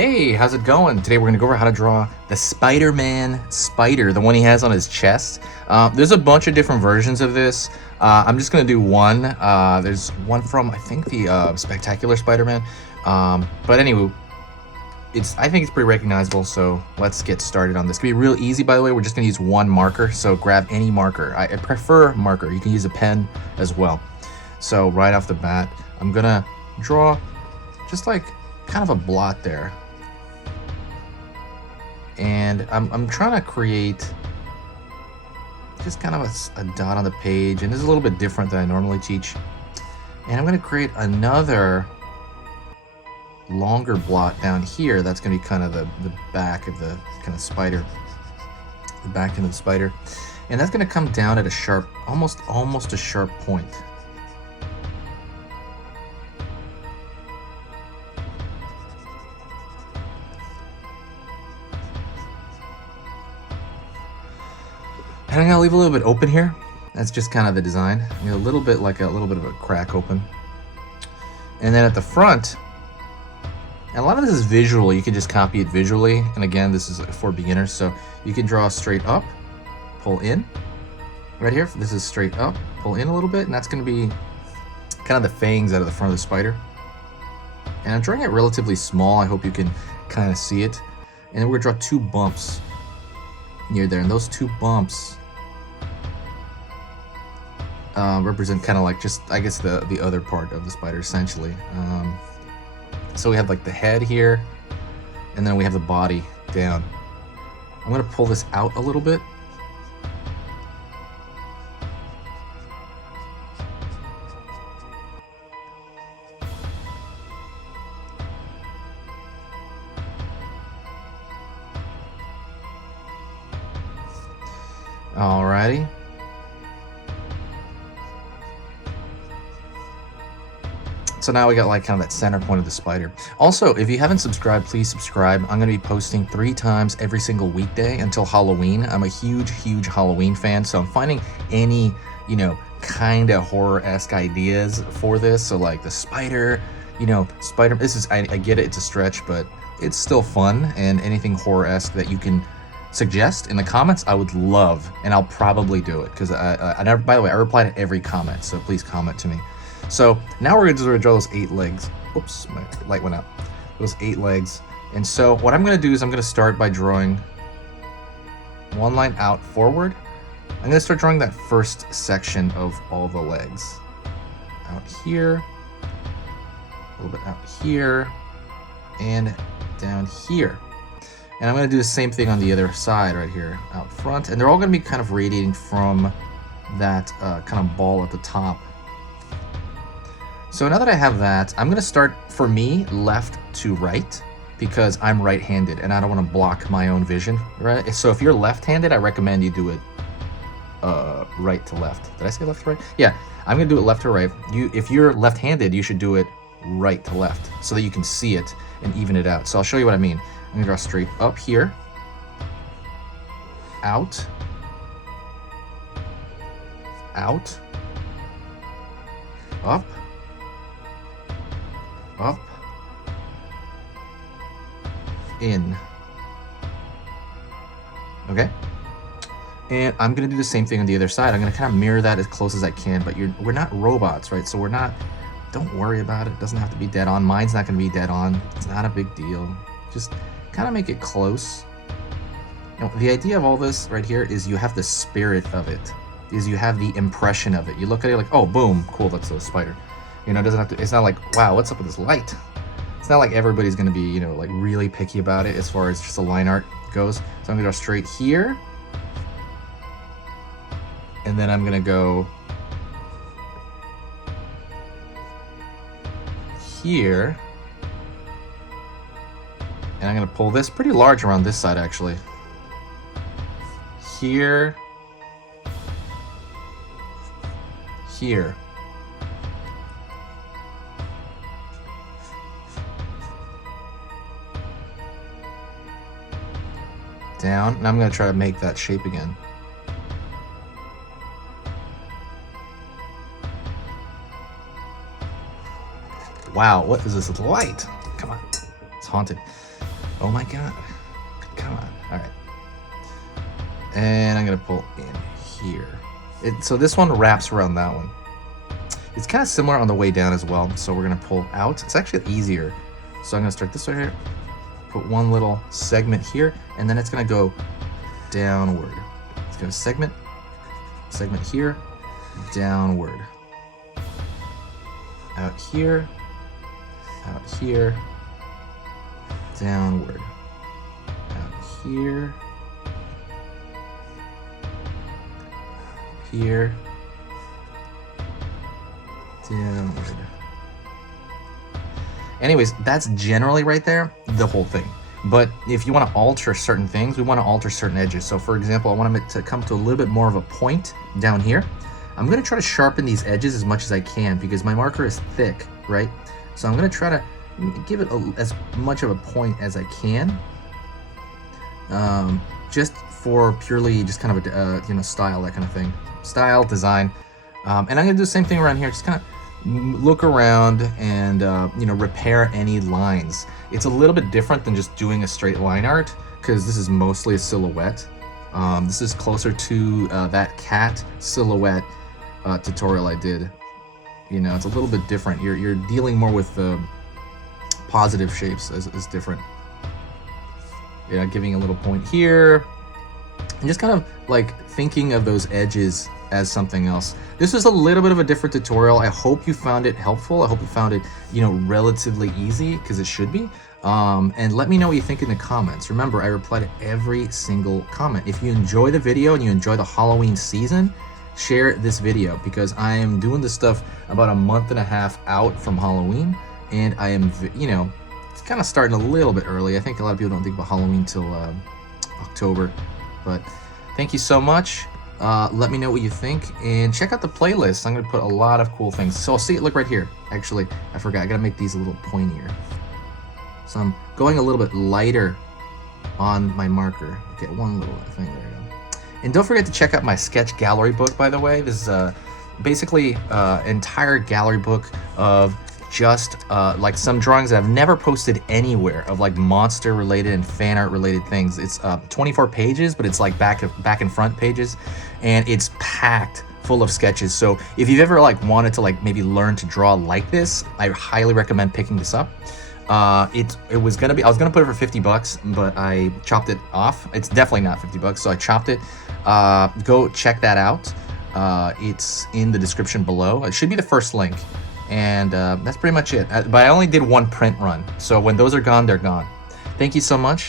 Hey, how's it going? Today we're gonna go over how to draw the Spider-Man spider, the one he has on his chest. There's a bunch of different versions of this. I'm just gonna do one. There's one from, I think, the Spectacular Spider-Man. But anyway, I think it's pretty recognizable, so let's get started on this. It's gonna be real easy, by the way. We're just gonna use one marker, so grab any marker. I prefer marker. You can use a pen as well. So right off the bat, I'm gonna draw just like kind of a blot there. And I'm trying to create just kind of a dot on the page, and this is a little bit different than I normally teach. And I'm going to create another longer blot down here. That's going to be kind of the back of the kind of spider, the back end of the spider, and that's going to come down at a sharp, almost a sharp point. And I'm gonna leave a little bit open here. That's just kind of the design. A little bit like a little bit of a crack open. And then at the front, and a lot of this is visual. You can just copy it visually. And again, this is for beginners. So you can draw straight up, pull in. Right here, this is straight up, pull in a little bit, and that's gonna be kind of the fangs out of the front of the spider. And I'm drawing it relatively small. I hope you can kind of see it. And then we're gonna draw two bumps near there, and those two bumps represent kind of like just, I guess, the other part of the spider, essentially. So we have like the head here, and then we have the body down. I'm going to pull this out a little bit. Alrighty. So now we got like kind of that center point of the spider. Also, if you haven't subscribed, please subscribe. I'm going to be posting 3 times every single weekday until Halloween. I'm a huge Halloween fan, so I'm finding any, kind of horror-esque ideas for this. So like the spider, spider, this is, I get it, it's a stretch, but it's still fun, and anything horror-esque that you can suggest in the comments, I would love, and I'll probably do it, because I never, by the way, I reply to every comment, so please comment to me. So now we're going to draw those 8 legs. Oops, my light went out. Those 8 legs. And so what I'm going to do is I'm going to start by drawing one line out forward. I'm going to start drawing that first section of all the legs. Out here, a little bit out here, and down here. And I'm going to do the same thing on the other side right here, out front. And they're all going to be kind of radiating from that kind of ball at the top. So now that I have that, I'm going to start, for me, left to right, because I'm right-handed and I don't want to block my own vision, right? So if you're left-handed, I recommend you do it right to left. Did I say left to right? Yeah, I'm going to do it left to right. If you're left-handed, you should do it right to left so that you can see it and even it out. So I'll show you what I mean. I'm going to draw straight up here, out, up, up, in. Okay? And I'm going to do the same thing on the other side. I'm going to kind of mirror that as close as I can, but we're not robots, right? So don't worry about it. It doesn't have to be dead on. Mine's not going to be dead on. It's not a big deal. Just kind of make it close. The idea of all this right here is you have the spirit of it. Is you have the impression of it. You look at it like, oh, boom, cool, that's a spider. It doesn't have to. It's not like, wow, what's up with this light? It's not like everybody's gonna be, like really picky about it as far as just a line art goes. So I'm gonna go straight here, and then I'm gonna go here, and I'm gonna pull this pretty large around this side actually. Here. Here. Down, and I'm going to try to make that shape again. Wow, what is this light? Come on, it's haunted. Oh my God. Come on. All right. And I'm going to pull in here. So this one wraps around that one. It's kind of similar on the way down as well. So we're going to pull out. It's actually easier. So I'm going to start this right here. Put one little segment here. And then it's going to go downward. It's going to segment here, downward. Out here, downward. Out here, downward. Anyways, that's generally right there, the whole thing. But if you want to alter certain things, we want to alter certain edges. So for example, I want it to come to a little bit more of a point down here. I'm going to try to sharpen these edges as much as I can because my marker is thick, right? So I'm going to try to give it as much of a point as I can. Just for purely just kind of a, style, that kind of thing. Style, design. And I'm going to do the same thing around here. Just kind of look around and repair any lines. It's a little bit different than just doing a straight line art because this is mostly a silhouette. This is closer to that cat silhouette tutorial I did. It's a little bit different. You're dealing more with the positive shapes is different. Yeah, giving a little point here and just kind of like thinking of those edges as something else. This is a little bit of a different tutorial. I hope you found it helpful. I hope you found it, relatively easy, because it should be. And let me know what you think in the comments. Remember, I reply to every single comment. If you enjoy the video and you enjoy the Halloween season, share this video, because I am doing this stuff about a month and a half out from Halloween, and I am, it's kind of starting a little bit early. I think a lot of people don't think about Halloween till October, but thank you so much. Let me know what you think, and check out the playlist. I'm going to put a lot of cool things. So see, look right here. Actually, I forgot. I got to make these a little pointier. So I'm going a little bit lighter on my marker. Okay, one little thing. There we go. And don't forget to check out my sketch gallery book, by the way. This is basically entire gallery book of just like some drawings that I've never posted anywhere, of like monster related and fan art related things. It's 24 pages, but it's like back and front pages, and it's packed full of sketches. So if you've ever like wanted to like maybe learn to draw like this, I highly recommend picking this up. It was gonna be, I was gonna put it for $50, but I chopped it off. It's definitely not $50, so I chopped it. Go check that out. It's in the description below. It should be the first link. And that's pretty much it. But I only did one print run. So when those are gone, they're gone. Thank you so much.